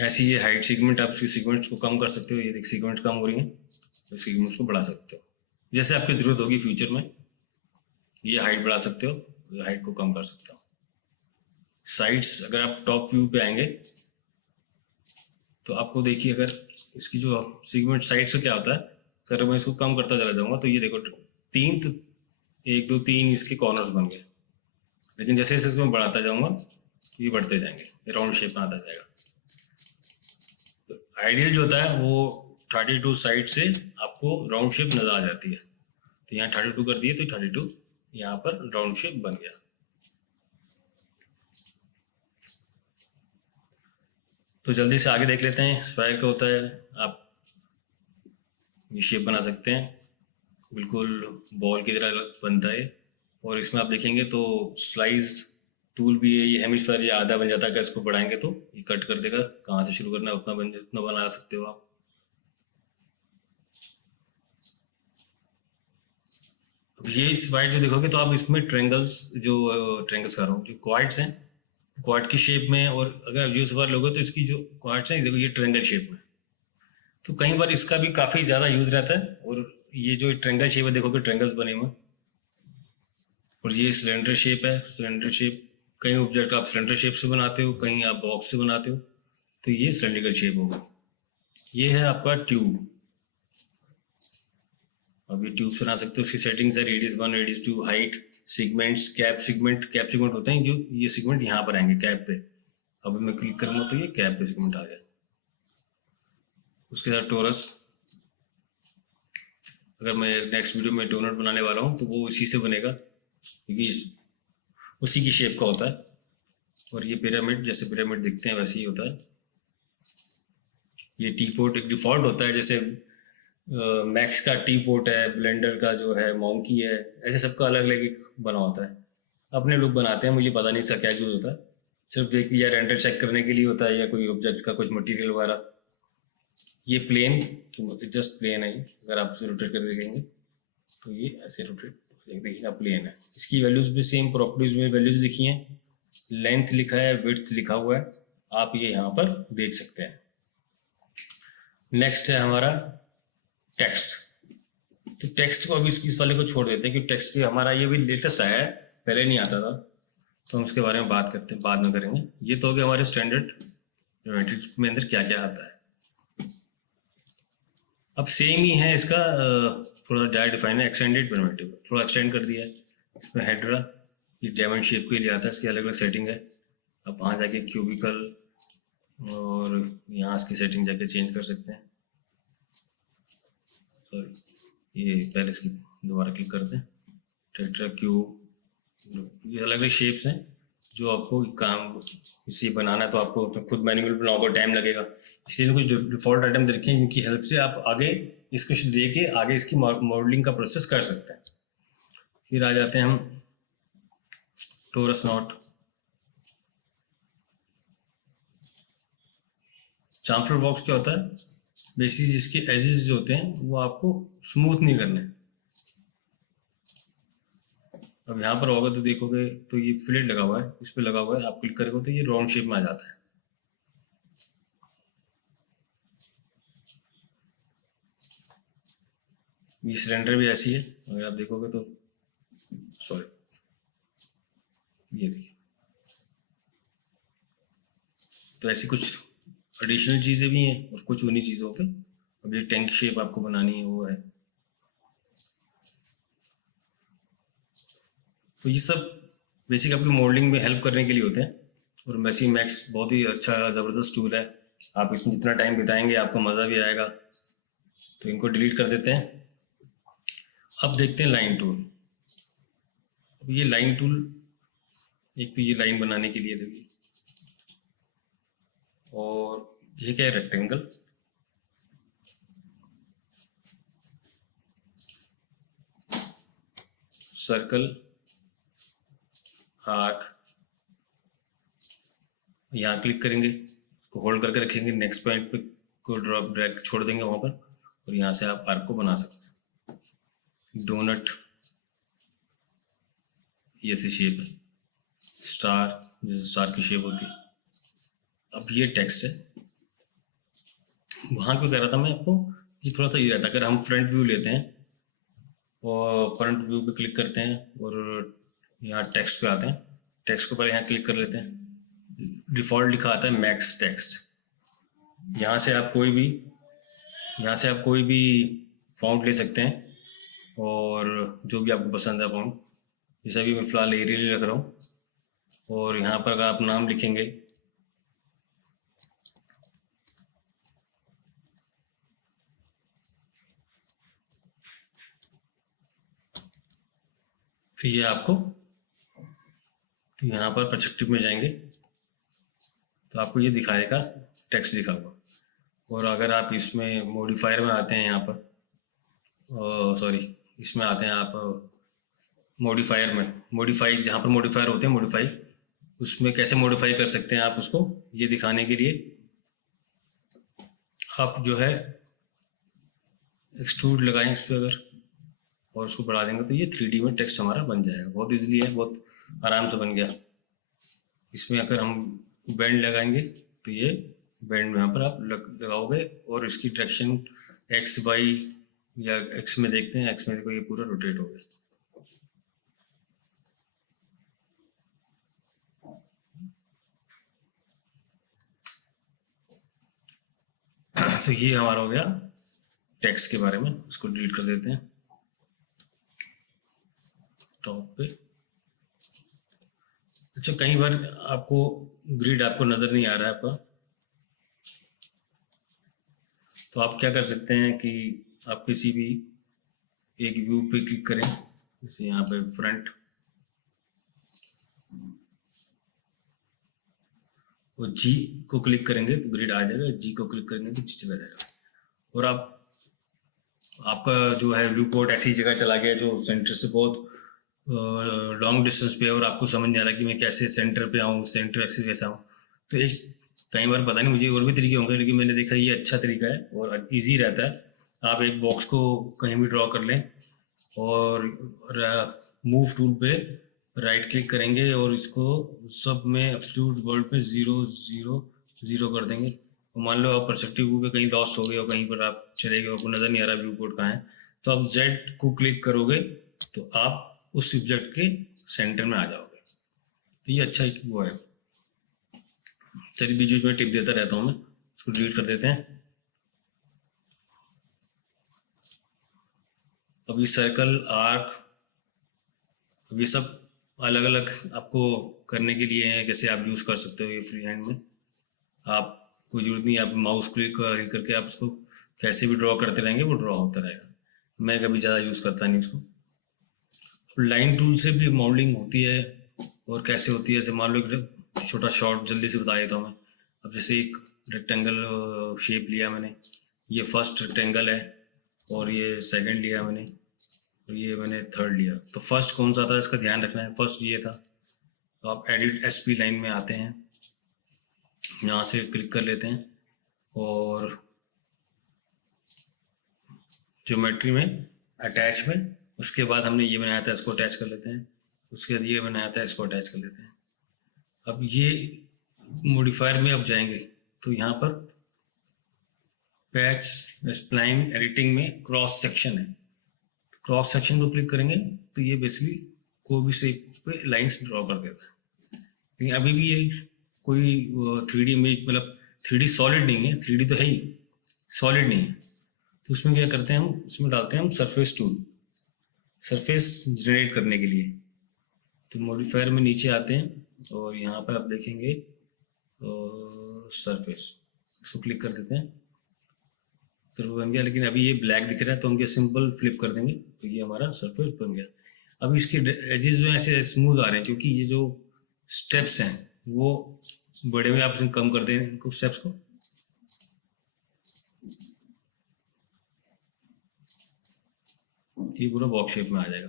ऐसी ये हाइट सीगमेंट, आप इसकी सीगमेंट्स को कम कर सकते हो, ये देख सीगमेंट कम हो रही है तो सीगमेंट्स को बढ़ा सकते हो, जैसे आपकी ज़रूरत होगी फ्यूचर में। ये हाइट बढ़ा सकते हो, ये हाइट को कम कर सकते हो। साइड्स, अगर आप टॉप व्यू पे आएंगे तो आपको देखिए, अगर इसकी जो सीगमेंट साइड से क्या होता है, अगर मैं इसको कम करता चला जाऊंगा तो ये देखो 3, तो 1 2 3 इसके कॉर्नर्स बन गए, लेकिन जैसे जैसे इसको मैं बढ़ाता जाऊंगा ये बढ़ते जाएंगे, राउंड शेप में आता जाएगा। तो आइडियल जो होता है वो 32 साइड से आपको राउंड शेप नजर आ जाती है। तो यहाँ 32 कर दिए तो 32 यहाँ पर राउंड शेप बन गया। तो जल्दी से आगे देख लेते हैं स्क्वायर क्या होता है। आप ये शेप बना सकते हैं, बिल्कुल बॉल की तरह बनता है। और इसमें आप देखेंगे तो स्लाइस टूल भी है, ये हेमिस्फीयर ये आधा बन जाता है, अगर इसको बढ़ाएंगे तो ये कट कर देगा, कहाँ से शुरू करना है उतना बना सकते हो आप। अब ये स्लाइड जो देखोगे तो आप इसमें ट्रेंगल्स, जो ट्रेंगल्स कर रहा हूँ, जो क्वाड्स हैं, क्वाड की शेप में, और अगर आप यूज बार लोगे तो इसकी जो क्वाड्स हैं देखो ये ट्रेंगल शेप में। तो कई बार इसका भी काफ़ी ज़्यादा यूज रहता है। और ये जो ट्रेंगल शेप है देखोगे ट्रेंगल्स बने हुए, और ये सिलेंडर शेप है। सिलेंडर शेप, कई ऑब्जेक्ट आप सिलेंडर शेप से बनाते हो, कहीं आप बॉक्स से बनाते हो, तो ये सिलेंड्रिकल शेप होगा। ये है आपका ट्यूब। अब ये ट्यूब से बना सकते हो, उसकी सेटिंग्स है radius 1 radius 2, height, segments, cap segment होते हैं जो ये सिगमेंट यहाँ पर आएंगे कैप पे। अब मैं क्लिक करूँगा तो ये कैप पे सिगमेंट आ गया। उसके साथ टोरस, अगर मैं नेक्स्ट वीडियो में डोनट बनाने वाला हूँ तो वो इसी से बनेगा, क्योंकि उसी की शेप का होता है। और ये पिरामिड, जैसे पिरामिड दिखते हैं वैसे ही होता है। ये टी पोट एक डिफ़ॉल्ट होता है, जैसे मैक्स का टी पोट है, ब्लेंडर का जो है मॉन्की है, ऐसे सबका अलग अलग एक बना होता है। अपने लोग बनाते हैं, मुझे पता नहीं इसका क्या यूज़ होता है, सिर्फ देख या रेंडर चेक करने के लिए होता है, या कोई ऑब्जेक्ट का कुछ मटेरियल वगैरह। ये प्लेन, जस्ट प्लेन है, अगर आप इसे रोटेट कर देखेंगे तो ये ऐसे रोटेट देखिएगा, प्लेन है। इसकी वैल्यूज़ भी सेम, प्रॉपर्टीज में वैल्यूज़ लिखी हैं, लेंथ लिखा है, विड्थ लिखा हुआ है, आप ये यहाँ पर देख सकते हैं। नेक्स्ट है हमारा टेक्स्ट। तो टेक्स्ट को अभी इस वाले को छोड़ देते हैं, क्योंकि टेक्स्ट हमारा ये भी लेटेस्ट आया है, पहले नहीं आता था, तो हम उसके बारे में बात करते हैं, बाद में करेंगे। ये तो हो गया हमारे स्टैंडर्ड ज्योमेट्री में अंदर क्या क्या आता है। अब सेम ही है इसका, थोड़ा ज़्यादा डिफाइन है, एक्सटेंडेड प्रिमिटिव, थोड़ा एक्सटेंड कर दिया है। इसमें हेड्रा ये डायमंड शेप के लिए आता है, इसकी अलग अलग सेटिंग है। अब वहाँ जाके क्यूबिकल और यहाँ इसकी सेटिंग जाके चेंज कर सकते हैं। सॉरी, ये पहले इसकी दोबारा क्लिक करते हैं। टेट्रा क्यूब, ये अलग अलग शेप्स हैं जो आपको काम इसी बनाना है, तो आपको खुद मैनुअल बनाओगे, टाइम लगेगा, इसलिए कुछ डिफॉल्ट आइटम दे रखे हैं, जिनकी हेल्प से आप आगे इसको दे के आगे इसकी मॉडलिंग का प्रोसेस कर सकते हैं। फिर आ जाते हैं हम टोरस नॉट। चाम्फर बॉक्स क्या होता है? बेसिकली जिसके एजेस जो होते हैं वो आपको स्मूथ नहीं करने। अब यहाँ पर होगा तो देखोगे तो ये फिलेट लगा हुआ है, इस पर लगा हुआ है, आप क्लिक करोगे तो ये राउंड शेप में आ जाता है। ये सिलेंडर भी ऐसी है, अगर आप देखोगे तो, सॉरी, ये देखिए, तो ऐसी कुछ एडिशनल चीज़ें भी हैं और कुछ उन्हीं चीज़ों पे। अब ये टैंक शेप आपको बनानी है, वो है। तो ये सब बेसिक आपकी मॉडलिंग में हेल्प करने के लिए होते हैं। और मैसी मैक्स बहुत ही अच्छा ज़बरदस्त टूल है, आप इसमें जितना टाइम बिताएंगे आपको मज़ा भी आएगा। तो इनको डिलीट कर देते हैं। अब देखते हैं लाइन टूल। अब ये लाइन टूल, एक तो ये लाइन बनाने के लिए देखिए, और ये क्या है, रेक्टेंगल, सर्कल, आर्क। यहाँ क्लिक करेंगे, इसको होल्ड करके रखेंगे, नेक्स्ट पॉइंट पे को ड्रॉप ड्रैग छोड़ देंगे वहाँ पर, और यहाँ से आप आर्क को बना सकते हैं। डोनट, ये ऐसी शेप है, स्टार जैसे स्टार की शेप होती है। अब ये टेक्स्ट है, वहाँ क्यों कह रहा था मैं आपको कि थोड़ा सा ये रहता है। अगर हम फ्रंट व्यू लेते हैं और फ्रंट व्यू पे क्लिक करते हैं और यहाँ टेक्स्ट पे आते हैं, टेक्स्ट को पहले यहाँ क्लिक कर लेते हैं, डिफ़ॉल्ट लिखा आता है मैक्स टेक्स्ट। यहाँ से आप कोई भी फॉन्ट ले सकते हैं, और जो भी आपको पसंद है फॉन्ट, जैसा भी मैं फ़िलहाल एरियल रख रहा हूँ। और यहाँ पर अगर आप नाम लिखेंगे तो ये आपको, तो यहाँ पर पर्सपेक्टिव में जाएंगे तो आपको ये दिखाएगा टेक्स्ट लिखा हुआ। और अगर आप इसमें मॉडिफायर में आते हैं, यहाँ पर सॉरी, इसमें आते हैं आप मॉडिफायर में, मॉडिफाई जहाँ पर मॉडिफायर होते हैं, मॉडिफाई, उसमें कैसे मॉडिफाई कर सकते हैं आप उसको, ये दिखाने के लिए आप जो है एक्सट्रूड लगाएं इस पर अगर, और उसको बढ़ा देंगे तो ये 3D में टेक्स्ट हमारा बन जाएगा। बहुत इजीली है, बहुत आराम से बन गया। इसमें अगर हम बैंड लगाएंगे तो ये बैंड यहाँ पर आप लगाओगे, और इसकी डायरेक्शन एक्स वाई या एक्स में देखते हैं, एक्स में देखो ये पूरा रोटेट हो गया। तो ये हमारा हो गया टेक्स्ट के बारे में, इसको डिलीट कर देते हैं टॉप पे। अच्छा, कई बार आपको ग्रिड आपको नज़र नहीं आ रहा है आपका, तो आप क्या कर सकते हैं कि आप किसी भी एक व्यू पे क्लिक करें, जैसे यहाँ पे फ्रंट, और जी को क्लिक करेंगे तो ग्रिड आ जाएगा, जी को क्लिक करेंगे तो चला जाएगा। और आपका जो है व्यू पोर्ट ऐसी जगह चला गया जो सेंटर से बहुत लॉन्ग डिस्टेंस पे है, और आपको समझ नहीं आ रहा कि मैं कैसे सेंटर पे आऊँ, सेंटर एक्सिस कैसे आऊँ। तो एक कई बार पता नहीं, मुझे और भी तरीके होंगे, लेकिन मैंने देखा ये अच्छा तरीका है और इजी रहता है। आप एक बॉक्स को कहीं भी ड्रॉ कर लें और मूव टूल पे राइट क्लिक करेंगे और इसको सब में एब्सोल्यूट वर्ल्ड पे 0 0 0 कर देंगे। मान लो आप पर्सपेक्टिव व्यू पे कहीं लॉस्ट हो गए और कहीं पर आप चले गए, आपको नज़र नहीं आ रहा व्यू पोर्ट कहाँ है, तो तो आप जेड को क्लिक करोगे तो आप उस ऑब्जेक्ट के सेंटर में आ जाओगे। तो ये अच्छा एक वो है। चलिए बीच बीच में टिप देता रहता हूँ मैं, इसको डिलीट कर देते हैं। अभी सर्कल, आर्क, अब ये सब अलग अलग आपको करने के लिए हैं, कैसे आप यूज़ कर सकते हो ये फ्री हैंड में। आप कोई जरूरत नहीं, आप माउस क्लिक करके आप उसको कैसे भी ड्रॉ करते रहेंगे, वो ड्रॉ होता रहेगा। मैं कभी ज़्यादा यूज़ करता नहीं उसको। लाइन टूल से भी मॉडलिंग होती है, और कैसे होती है, जैसे मान लो एक छोटा शॉर्ट जल्दी से बता देता हूँ मैं। अब जैसे एक रेक्टेंगल शेप लिया मैंने, ये फर्स्ट रेक्टेंगल है, और ये सेकंड लिया मैंने, और ये मैंने थर्ड लिया। तो फर्स्ट कौन सा था इसका ध्यान रखना है, फर्स्ट ये था। तो आप एडिट एसपी लाइन में आते हैं, यहाँ से क्लिक कर लेते हैं, और ज्योमेट्री में अटैच में, उसके बाद हमने ये बनाया था इसको अटैच कर लेते हैं, उसके बाद ये बनाया था इसको अटैच कर लेते हैं। अब ये मॉडिफायर में अब जाएंगे तो यहाँ पर पैच स्प्लाइन एडिटिंग में क्रॉस सेक्शन है। क्रॉस सेक्शन को क्लिक करेंगे तो ये बेसिकली कोई भी शेप पे लाइंस ड्रॉ कर देता है। लेकिन अभी भी ये कोई 3D इमेज, मतलब 3D सॉलिड नहीं है, 3D तो है ही, सॉलिड नहीं है। तो उसमें क्या करते हैं हम, उसमें डालते हैं हम सरफेस टूल, सरफेस जनरेट करने के लिए। तो मॉडिफायर में नीचे आते हैं, और यहाँ पर आप देखेंगे सरफेस, इसको क्लिक कर देते हैं, सरफेस बन गया। लेकिन अभी ये ब्लैक दिख रहा है, तो हम ये सिंपल फ्लिप कर देंगे तो ये हमारा सरफेस बन गया। अब इसके एजेस जो ऐसे स्मूथ आ रहे हैं, क्योंकि ये जो स्टेप्स हैं वो बड़े में, आप कम कर दें इनको स्टेप्स को। ये पूरा बॉक्स शेप में आ जाएगा।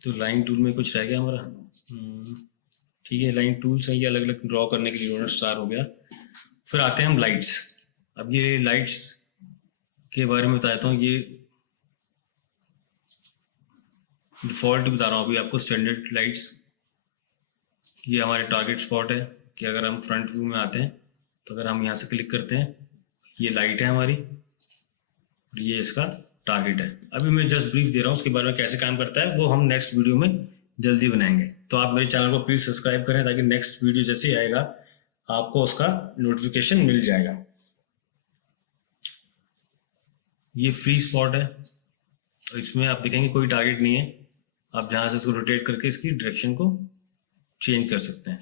तो लाइन टूल में कुछ रह गया हमारा, ठीक है। लाइन टूल सही, अलग अलग ड्रॉ करने के लिए रोलर स्टार हो गया। फिर आते हैं हम लाइट्स। अब ये लाइट्स के बारे में बताता हूँ। ये डिफ़ॉल्ट बता रहा हूँ अभी आपको, स्टैंडर्ड लाइट्स। ये हमारे टारगेट स्पॉट है, कि अगर हम फ्रंट व्यू में आते हैं तो अगर हम यहाँ से क्लिक करते हैं, ये लाइट है हमारी, और ये इसका टारगेट है। अभी मैं जस्ट ब्रीफ दे रहा हूँ, उसके बारे में कैसे काम करता है वो हम नेक्स्ट वीडियो में जल्दी बनाएंगे। तो आप मेरे चैनल को प्लीज़ सब्सक्राइब करें, ताकि नेक्स्ट वीडियो जैसे ही आएगा आपको उसका नोटिफिकेशन मिल जाएगा। ये फ्री स्पॉट है, इसमें आप देखेंगे कोई टारगेट नहीं है। आप जहाँ से इसको रोटेट करके इसकी डायरेक्शन को चेंज कर सकते हैं।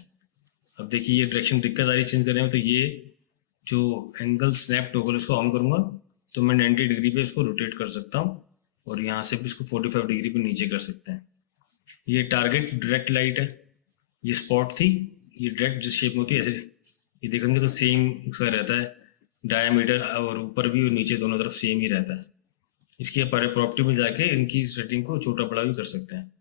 अब देखिए ये डायरेक्शन दिक्कत आ रही है चेंज करने में, तो ये जो एंगल स्नैप टॉगल इसको ऑन करूँगा तो मैं 90 डिग्री पे इसको रोटेट कर सकता हूँ, और यहाँ से भी इसको 45 डिग्री पे नीचे कर सकते हैं। ये टारगेट डायरेक्ट लाइट है, ये स्पॉट थी, ये डायरेक्ट जिस शेप में होती है ऐसे, ये देखेंगे तो सेम उसका रहता है डायमीटर, और ऊपर भी और नीचे दोनों तरफ सेम ही रहता है। इसकी प्रॉपर्टी में जाके इनकी सेटिंग को छोटा बड़ा भी कर सकते हैं।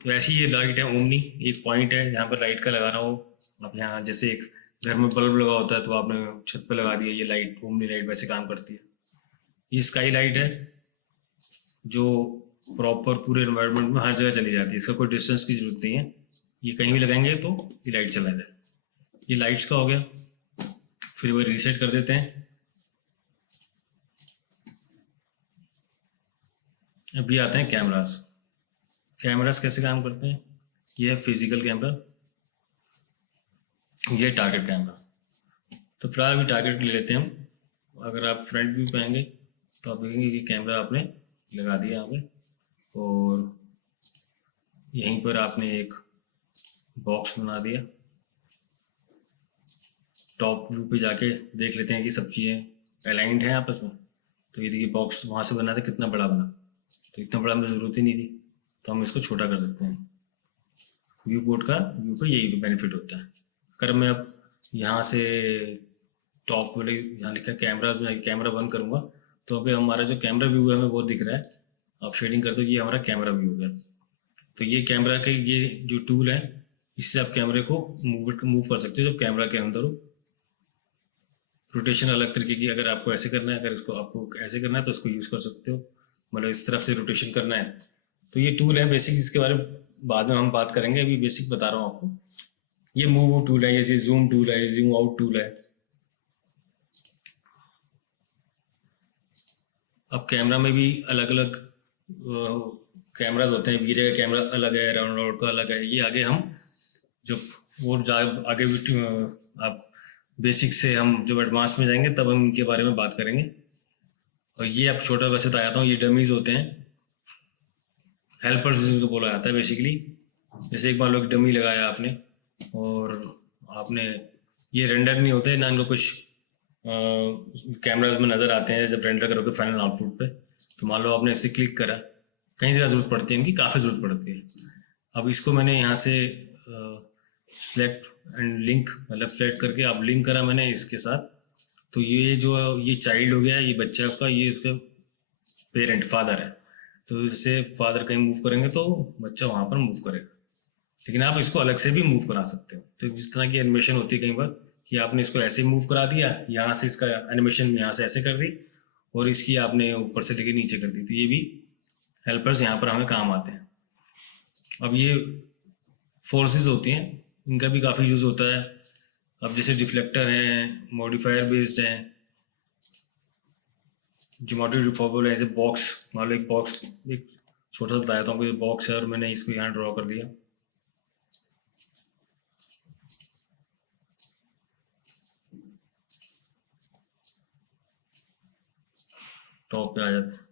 तो ऐसी ये लाइट है ओमनी, एक पॉइंट है यहाँ पर लाइट का लगाना हो। अब यहाँ जैसे एक घर में बल्ब लगा होता है तो आपने छत पे लगा दिया, ये लाइट ओमनी लाइट वैसे काम करती है। ये स्काई लाइट है, जो प्रॉपर पूरे एनवायरनमेंट में हर जगह चली जाती है, इसका कोई डिस्टेंस की जरूरत नहीं है, ये कहीं भी लगाएंगे तो ये लाइट चला जाए। ये लाइट्स का हो गया। फिर वो रीसेट कर देते हैं। अभी आते हैं कैमरास। कैमरास कैसे काम करते हैं, ये है फिजिकल कैमरा, ये टारगेट कैमरा। तो फिलहाल अभी टारगेट ले लेते हैं हम। अगर आप फ्रंट व्यू पे आएंगे तो आप देखेंगे कि कैमरा आपने लगा दिया यहाँ पे, और यहीं पर आपने एक बॉक्स बना दिया। टॉप व्यू पे जाके देख लेते हैं कि सब चीज़ें अलाइंड हैं आपस में। तो ये देखिए बॉक्स वहाँ से बना था, कितना बड़ा बना, तो इतना बड़ा हमें ज़रूरत ही नहीं थी, तो हम इसको छोटा कर सकते हैं। व्यू बोर्ड का व्यू का यही बेनिफिट होता है। अगर मैं अब यहाँ से टॉप वाले यहाँ लिखा कैमराज में कैमरा बंद करूँगा तो अभी हमारा जो कैमरा व्यू है हमें वो दिख रहा है। आप शेडिंग कर दो, ये हमारा कैमरा व्यू हो गया। तो ये कैमरा के ये जो टूल है, इससे आप कैमरे को मूव कर सकते हो जब कैमरा के अंदर हो। रोटेशन अलग तरीके की, अगर आपको ऐसे करना है, अगर इसको आपको ऐसे करना है तो इसको यूज़ कर सकते हो, मतलब इस तरफ से रोटेशन करना है तो ये टूल है बेसिक। इसके बारे में बाद में हम बात करेंगे, अभी बेसिक बता रहा हूँ आपको। ये मूव टूल है, जैसे जूम टूल है, जूम आउट टूल है। अब कैमरा में भी अलग अलग कैमराज होते हैं। वीरे का कैमरा अलग है, राउंड का अलग है। ये आगे हम जब आगे भी आप बेसिक से हम जब एडवांस में जाएंगे तब हम इनके बारे में बात करेंगे। और ये आप छोटा वैसे बताया था, ये डमीज होते हैं, हेल्पर्स जिनको बोला जाता है बेसिकली। जैसे एक बार लोग डमी लगाया आपने और आपने, ये रेंडर नहीं होते ना, इनको कुछ कैमराज में नज़र आते हैं जब रेंडर करोगे फाइनल आउटपुट पे। तो मान लो आपने इसे क्लिक करा, कई जगह ज़रूरत पड़ती है इनकी, काफ़ी ज़रूरत पड़ती है। अब इसको मैंने यहाँ से सेलेक्ट एंड लिंक, मतलब सेलेक्ट करके अब लिंक करा मैंने इसके साथ। तो ये जो ये चाइल्ड हो गया, ये बच्चा है उसका, ये उसका पेरेंट फादर है। तो जैसे फादर कहीं मूव करेंगे तो बच्चा वहाँ पर मूव करेगा। लेकिन आप इसको अलग से भी मूव करा सकते हो। तो जिस तरह की एनिमेशन होती है कई बार कि आपने इसको ऐसे मूव करा दिया, यहाँ से इसका एनिमेशन यहाँ से ऐसे कर दी और इसकी आपने ऊपर से लेके नीचे कर दी। तो ये भी हेल्पर्स यहाँ पर हमें काम आते हैं। अब ये फोर्सेस होती हैं, इनका भी काफ़ी यूज़ होता है। अब जैसे रिफ्लेक्टर हैं, मॉडिफायर बेस्ड हैं, ज्योमेट्री रिफॉर्मेबल है। जैसे बॉक्स, मान लो एक बॉक्स, एक छोटा सा बताया था आपको, ये बॉक्स है और मैंने इसको यहाँ ड्रॉ कर दिया। टॉप पे आ जाता है।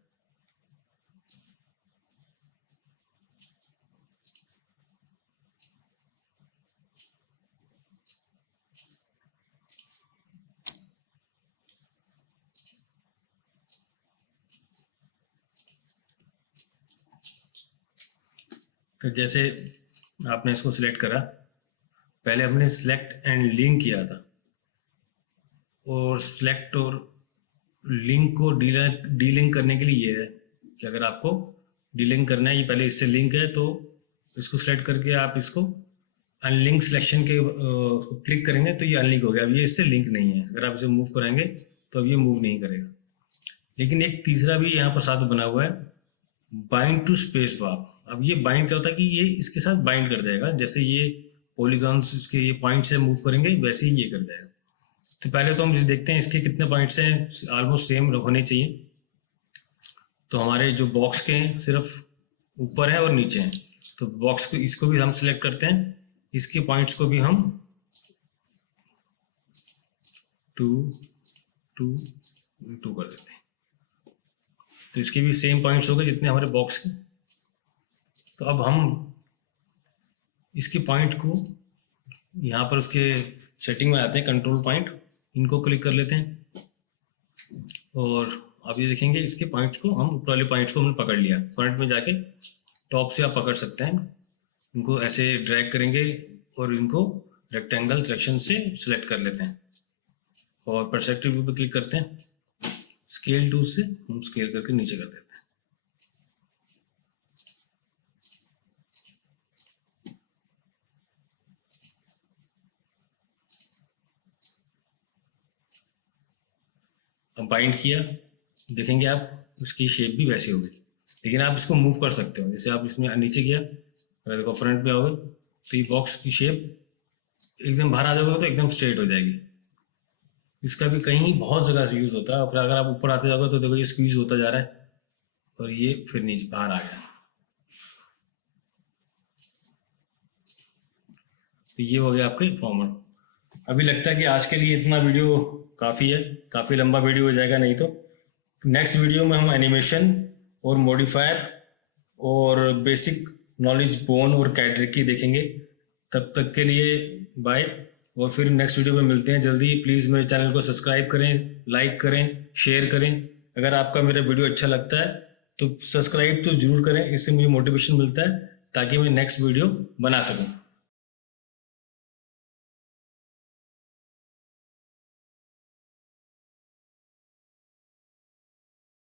तो जैसे आपने इसको सिलेक्ट करा, पहले हमने सिलेक्ट एंड लिंक किया था, और सिलेक्ट और लिंक को डीलिंक करने के लिए ये है कि अगर आपको डीलिंक करना है, ये पहले इससे लिंक है तो इसको सिलेक्ट करके आप इसको अनलिंक सिलेक्शन के क्लिक करेंगे तो ये अनलिंक हो गया। अब ये इससे लिंक नहीं है। अगर आप इसे मूव कराएंगे तो अब ये मूव नहीं करेगा। लेकिन एक तीसरा भी यहाँ पर साथ बना हुआ है, बाइंड टू स्पेस बार। अब ये बाइंड क्या होता है कि ये इसके साथ बाइंड कर देगा, जैसे ये पॉलीगॉन्स इसके ये पॉइंट से मूव करेंगे वैसे ही ये कर देगा। तो पहले तो हम देखते हैं इसके कितने पॉइंट्स हैं, ऑलमोस्ट सेम होने चाहिए। तो हमारे जो बॉक्स के हैं सिर्फ ऊपर है और नीचे हैं, तो बॉक्स को इसको भी हम सिलेक्ट करते हैं, इसके पॉइंट्स को भी हम 2 2 2 कर देते हैं। तो इसके भी सेम पॉइंट्स हो गए जितने हमारे बॉक्स के। तो अब हम इसके पॉइंट को यहाँ पर उसके सेटिंग में आते हैं, कंट्रोल पॉइंट, इनको क्लिक कर लेते हैं। और अब ये देखेंगे इसके पॉइंट्स को, हम ऊपर वाले पॉइंट्स को हमने पकड़ लिया। फ्रंट में जाके टॉप से आप पकड़ सकते हैं, इनको ऐसे ड्रैग करेंगे और इनको रेक्टेंगल सेक्शन से सिलेक्ट कर लेते हैं और परस्पेक्टिव व्यू पे क्लिक करते हैं। स्केल टूल से हम स्केल करके नीचे कर देते हैं। अब बाइंड किया, देखेंगे आप उसकी शेप भी वैसी होगी। लेकिन आप इसको मूव कर सकते हो, जैसे आप इसमें नीचे किया, अगर देखो फ्रंट पे आओगे तो ये बॉक्स की शेप एकदम बाहर आ जाओगे तो एकदम स्ट्रेट हो जाएगी। इसका भी कहीं बहुत जगह यूज़ होता है। और अगर आप ऊपर आते जाओगे तो देखो ये स्क्वीज होता जा रहा है और ये फिर नीचे बाहर आ गया। तो ये हो गया आपका इन्फॉर्मर। अभी लगता है कि आज के लिए इतना वीडियो काफ़ी है, काफ़ी लंबा वीडियो हो जाएगा नहीं तो। नेक्स्ट वीडियो में हम एनिमेशन और मॉडिफायर और बेसिक नॉलेज बोन और कैटरिकी देखेंगे। तब तक के लिए बाय, और फिर नेक्स्ट वीडियो में मिलते हैं जल्दी। प्लीज़ मेरे चैनल को सब्सक्राइब करें, लाइक करें, शेयर करें। अगर आपका मेरा वीडियो अच्छा लगता है तो सब्सक्राइब तो जरूर करें, इससे मुझे मोटिवेशन मिलता है ताकि मैं नेक्स्ट वीडियो बना सकूं।